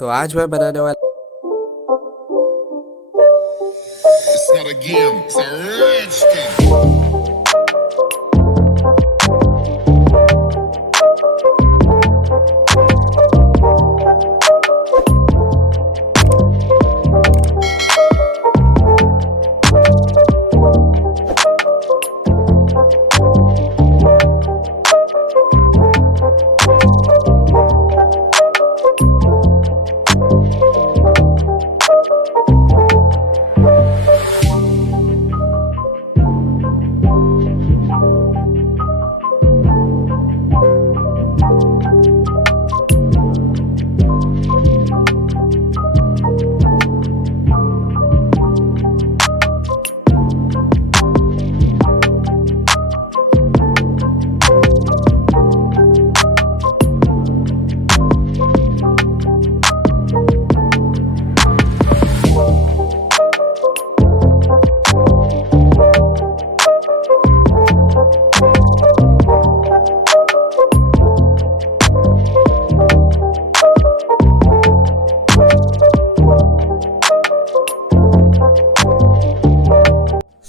तो आज मैं बनाने वाला It's not a game, it's a rich thing.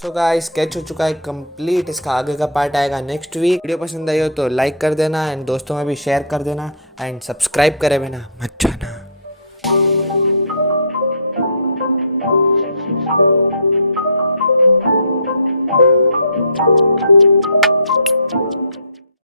So guys sketch हो चुका है कंप्लीट। इसका आगे का पार्ट आएगा नेक्स्ट वीक। वीडियो पसंद आई हो तो लाइक कर देना एंड दोस्तों में भी शेयर कर देना एंड सब्सक्राइब करे बिना मत जाना।